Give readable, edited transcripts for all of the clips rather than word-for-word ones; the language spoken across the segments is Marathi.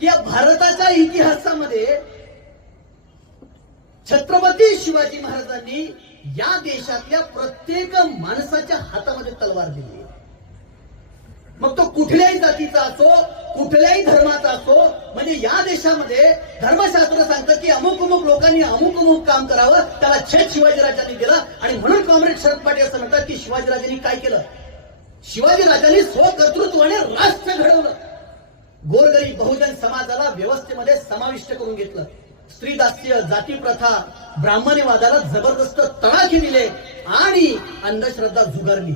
की या भारताच्या इतिहासामध्ये छत्रपती शिवाजी महाराजांनी या देशातल्या प्रत्येक माणसाच्या हातामध्ये तलवार दिली. मग तो कुठल्याही जातीचा असो, कुठल्याही धर्माचा असो, म्हणजे या देशामध्ये धर्मशास्त्र सांगतं की अमुक अमुक लोकांनी अमुक अमुक काम करावं, त्याला छेद शिवाजीराजांनी दिला. आणि म्हणून कॉम्रेड शरद पाटील असं म्हणतात की शिवाजीराजांनी काय केलं? शिवाजीराजांनी स्वकर्तृत्वाने राष्ट्र घडवलं. गोरगरीब बहुजन समाजाला व्यवस्थेमध्ये समाविष्ट करून घेतलं. स्त्रीदास्य, जातीप्रथा, ब्राह्मणवादाला जबरदस्त तडाखे दिले आणि अंधश्रद्धा झुगारली.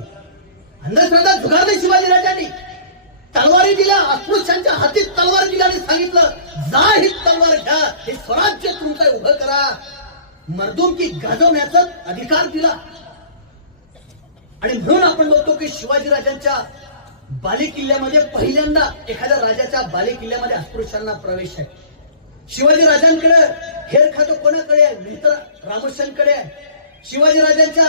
अंधश्रद्धा झुगारली शिवाजीराजांनी. तलवारी दिल्या, अस्पृश्यांच्या हाती तलवार दिली आणि सांगितलं जा ही तलवार घ्या, हे स्वराज्य तुमचं उभं करा. मर्दुमकी गाजवण्याचा अधिकार दिला. आणि म्हणून आपण बघतो की शिवाजीराजांच्या बालेकिल्ल्यामध्ये पहिल्यांदा एखाद्या राजाच्या बालेकिल्ल्यामध्ये अस्पृश्यांना प्रवेश आहे. शिवाजीराजांकडे हेर खातो कोणाकडे आहे? मेहतर रामोश्यांकडे आहे. शिवाजीराजांच्या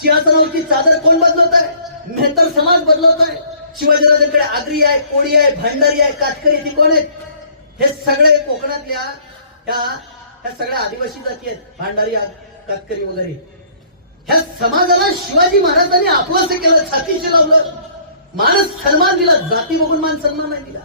सिंहासनावरची चादर कोण बदलवत आहे? मेहतर समाज बदलवत आहे. शिवाजीराजांकडे आगरी आहे, कोळी आहे, भांडारी आहे, कातकरी, ती कोण आहेत? हे सगळे कोकणातल्या ह्या सगळ्या आदिवासी जाती आहेत. भांडारी, कातकरी वगैरे. ह्या समाजाला शिवाजी महाराजांनी आपलंसं केलं, छातीशी लावलं, मान सन्मान दिला. जाती बघून मान सन्मान नाही दिला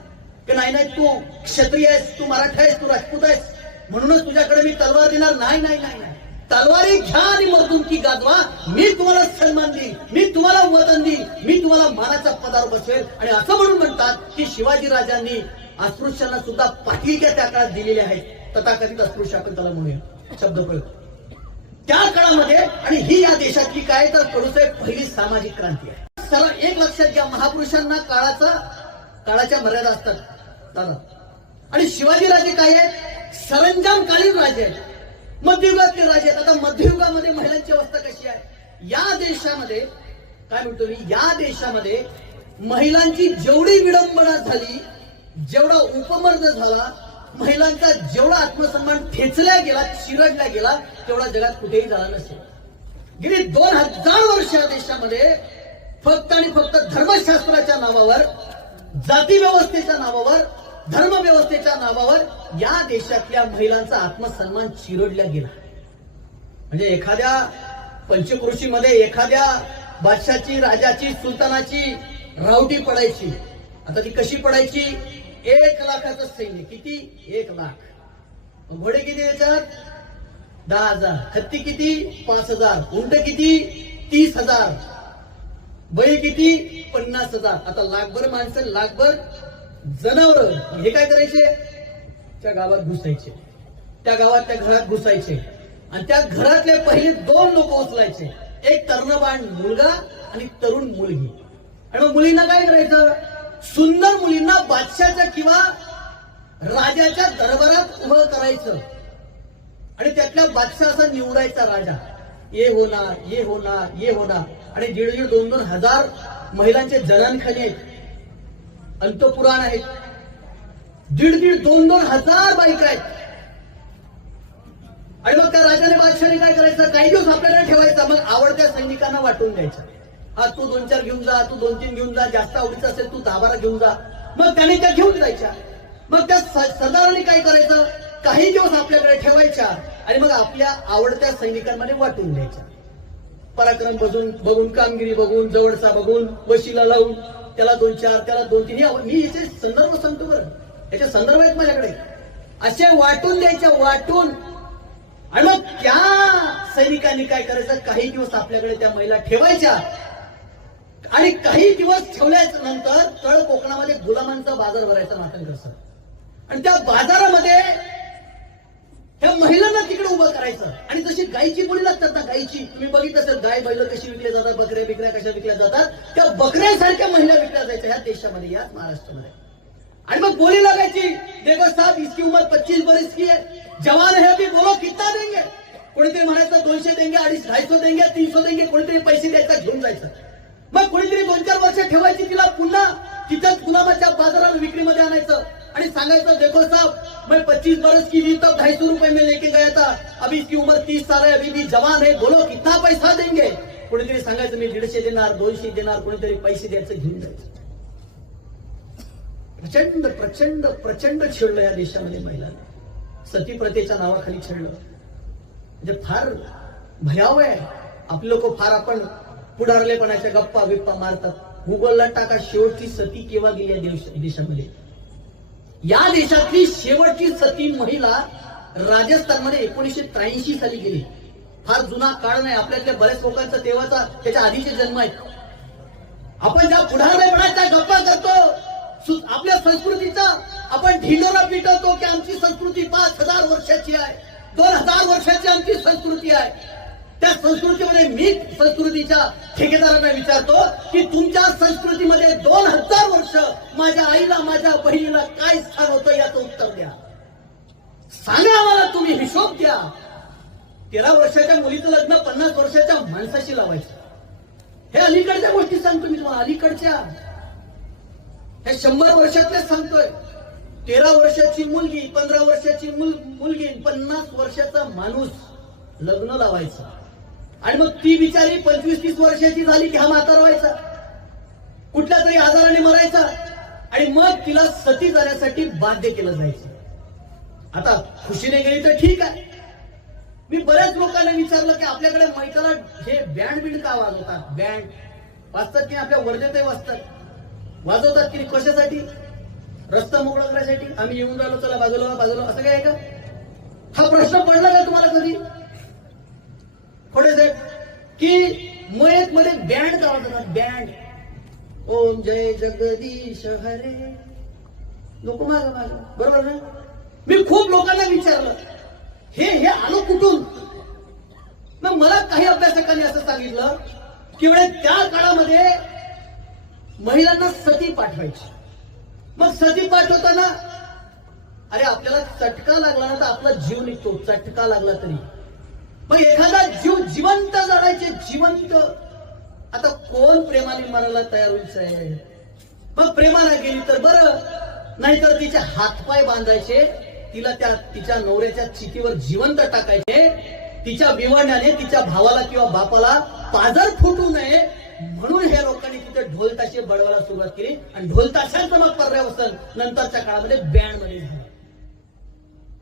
की नाही नाही तू क्षत्रिय आहेस, तू मराठा आहेस, तू राजपूत आहेस, म्हणूनच तुझ्याकडे मी तलवार देणार. नाही नाही नाही नाही, तलवारी घ्या आणि मर्दुमकी गाजवा. मी तुम्हाला सन्मान देईन, मी तुम्हाला वतन देईन, मी तुम्हाला मानाचा पदावर बसवेल. आणि असं म्हणून म्हणतात की शिवाजीराजांनी अस्पृश्यांना सुद्धा पाठीच्या त्या काळात दिलेल्या आहेत. तथाकथित अस्पृश्य आपण त्याला म्हणूया शब्दप्रयोग. त्या काळामध्ये आणि ही या देशातली काय तर कडूसाहेब पहिली सामाजिक क्रांती आहे. चला एक लक्षात घ्या, महापुरुषांना काळाच्या मर्यादा असतात. आणि शिवाजीराजे काय आहेत? सरंजामकालीन राजे आहेत, मध्ययुगातले राजे आहेत. आता मध्ययुगामध्ये महिलांची अवस्था कशी आहे? या देशामध्ये काय म्हणतो मी, या देशामध्ये महिलांची जेवढी विडंबना झाली, जेवढा उपमर्द झाला, महिलांचा जेवढा आत्मसन्मान ठेचल्या गेला, चिरडला गेला, तेवढा जगात कुठेही झाला नसेल. गेली 2000 वर्ष या देशामध्ये फक्त आणि फक्त धर्मशास्त्राच्या नावावर, जाती व्यवस्थेच्या नावावर, धर्म व्यवस्थेच्या नावावर या देशातल्या महिलांचा आत्मसन्मान चिरडला गेला. म्हणजे एखाद्या पंचकृषीमध्ये एखाद्या बादशाची, राजाची, सुलतानाची रावटी पडायची. आता ती कशी पडायची? 1 लाखाचं सैन्य. किती? 1 लाख. घोडे किती त्याच्यात? 10,000. हत्ती किती? 5,000. उंट किती? 30,000. बैल किती? 50,000. आता लाखभर माणसं, लाखभर जनावर. हे काय करायचे? त्या गावात घुसायचे, त्या गावात त्या घरात घुसायचे आणि त्या घरातले पहिले 2 लोक उचलायचे. एक तरुणबाण मुलगा आणि तरुण मुलगी. आणि मग मुलींना काय करायचं? सुंदर मुलींना बादशाच्या किंवा राजाच्या दरबारात उभं करायचं आणि त्यातल्या बादशाह असा निवडायचा राजा. ये होणार, ये होणार, ये होणार. आणि 1,500 2,000 हजार महिलांचे जनानखाने आहेत, अंतपुराण आहेत. 1,500 2,000 हजार बायका आहेत. आणि मग त्या राजाने, बादशाने काय करायचं? काही दिवस आपल्याकडे ठेवायचा, मग आवडत्या सैनिकांना वाटून द्यायचं. हा तू 2-4 घेऊन जा, तू 2-3 घेऊन जा, जास्त आवडीचं असेल तू 10-12 घेऊन जा. मग त्याने त्या घेऊन जायच्या. मग त्या सरदाराने काय करायचं? काही दिवस आपल्याकडे ठेवायच्या आणि मग आपल्या आवडत्या सैनिकांमध्ये वाटून द्यायच्या. पराक्रम बघून, कामगिरी बघून, जवळचा बघून, वशिला लावून, त्याला 2-4, त्याला 2-3. मी याचे संदर्भ सांगतो बरं, याचे संदर्भ आहेत माझ्याकडे. असे वाटून द्यायच्या, वाटून. आणि मग त्या सैनिकांनी काय करायचं? काही दिवस आपल्याकडे त्या महिला ठेवायच्या आणि काही दिवस ठेवल्याच्या नंतर तळ कोकणामध्ये गुलामांचा बाजार भरायचा नाथनकर सर. आणि त्या बाजारामध्ये त्या महिलांना तिकडे उभं करायचं. आणि जशी गायची बोली लागतात ना, गायची तुम्ही बघितलं असेल, गाय बैल कशी विकल्या जातात, बकऱ्या बिकऱ्या कशा विकल्या जातात, त्या बकऱ्यासारख्या महिला विकल्या जायच्या ह्या देशामध्ये, याच महाराष्ट्रामध्ये. आणि मग बोली लागायची, देखो साहब इसकी उम्र 25 बरस की है, जवान है अभी, बोलो कितना देंगे? कोणीतरी म्हणायचं 200 देंगे, 250 देंगे, 300 देंगे. कोणीतरी पैसे द्यायचा, घेऊन जायचं. मग कोणीतरी 2-4 वर्ष ठेवायची तिला, पुन्हा तिथंच गुलामाच्या बाजारात विक्रीमध्ये आणायचं आणि सांगायचं, देखो साहब मैं 25 बरस की थी तब 250 रुपए में लेके गया था, अभी इसकी उम्र 30 साल है, अभी भी जवान है, बोलो कितना पैसा देंगे? कोणीतरी सांगायचं मी 150 देणार, 200 देणार. कोणीतरी पैसे द्यायचं, घेऊन जायचं. प्रचंड प्रचंड प्रचंड छेडलं या देशामध्ये महिलांना, सती प्रथेच्या नावाखाली छेडलं. म्हणजे फार भयावह आहे. आपले लोक फार आपण पुढारलेपणाच्या गप्पा बिप्पा मारतात. गुगलला टाका शेवटची सती केव्हा गेली या देशामध्ये. या देशातली शेवटची सती महिला राजस्थानमध्ये 1983 साली गेली. फार जुना काळ नाही. आपल्यातल्या बऱ्याच लोकांचा तेव्हाचा त्याच्या आधीचे जन्म आहेत. आपण ज्या पुढारलेपणाच्या गप्पा करतो, आपल्या संस्कृतीचा आपण ढिंडोरा पिटवतो की आमची संस्कृती 5000 वर्षाची आहे, 2000 वर्षाची आमची संस्कृती आहे. त्या संस्कृतीमध्ये मी संस्कृतीच्या ठेकेदारांना विचारतो की तुमच्या संस्कृतीमध्ये 2000 वर्ष माझ्या आईला माझ्या बहिणीला काय स्थान होतं याचं उत्तर द्या. सांगा आम्हाला, तुम्ही हिशोब द्या. 13 वर्षाच्या मुलीचं लग्न 50 वर्षाच्या माणसाशी लावायचं. हे अलीकडच्या गोष्टी सांगतो मी तुम्हाला, अलीकडच्या. हे 100 वर्षातले सांगतोय. 13 वर्षाची मुलगी, 15 वर्षाची मुलगी, 50 वर्षाचा माणूस लग्न लावायचं. आणि मग ती बिचारी 25-30 वर्षाची झाली की हा म्हातारा व्हायचा, कुठल्या तरी आजाराने मरायचा, आणि मग तिला सती जाण्यासाठी बाध्य केलं जायचं. आता खुशीने गेली तर ठीक आहे. मी बऱ्याच लोकांना विचारलं की आपल्याकडे मैताला हे बँड बिंड का वाजवतात? बँड वाजतात की आपल्या वर्जेतही वाजतात, वाजवतात की कशासाठी? रस्ता मोकळा करायसाठी. आम्ही येऊन राहिलो, चला बाजूला बाजूला, असं काय आहे का? हा प्रश्न पडला का तुम्हाला कधी? थोडेसे की मयत मध्ये बँड का वाजवतात? बँड. ओम जय जगदीश हरे, लोक माग माग, बरोबर ना? मी खूप लोकांना विचारलं हे आलो कुठून? मग मला काही अभ्यासकांनी असं सांगितलं की त्या काळामध्ये महिलांना सती पाठवायची. मग सती पाठवताना अरे आपल्याला चटका लागला ना तर आपला जीव निघतो, चटका लागला तरी. मग एखादा जीव जिवंत जाणायचे, जिवंत. आता कोण प्रेमाने मरायला तयार व्हायचंय? मग प्रेमाला गेली तर बरं, नाहीतर तिचे हातपाय बांधायचे, तिला तिच्या नवऱ्याच्या चितीवर जिवंत टाकायचे. तिच्या विवरणाने तिच्या भावाला किंवा बापाला पाजर फुटू नये म्हणून हे लोकांनी तिथे ढोलताशे बडवायला सुरुवात केली. आणि ढोलताशांचं मग पर्यावसन नंतरच्या काळामध्ये बँड मध्ये झालं.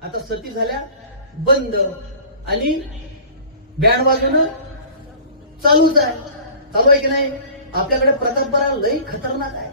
आता सती झाल्या बंद आणि बँड वाजवणं चालूच आहे. चालू आहे की नाही? आपल्याकडे प्रतापगड लई खतरनाक आहे.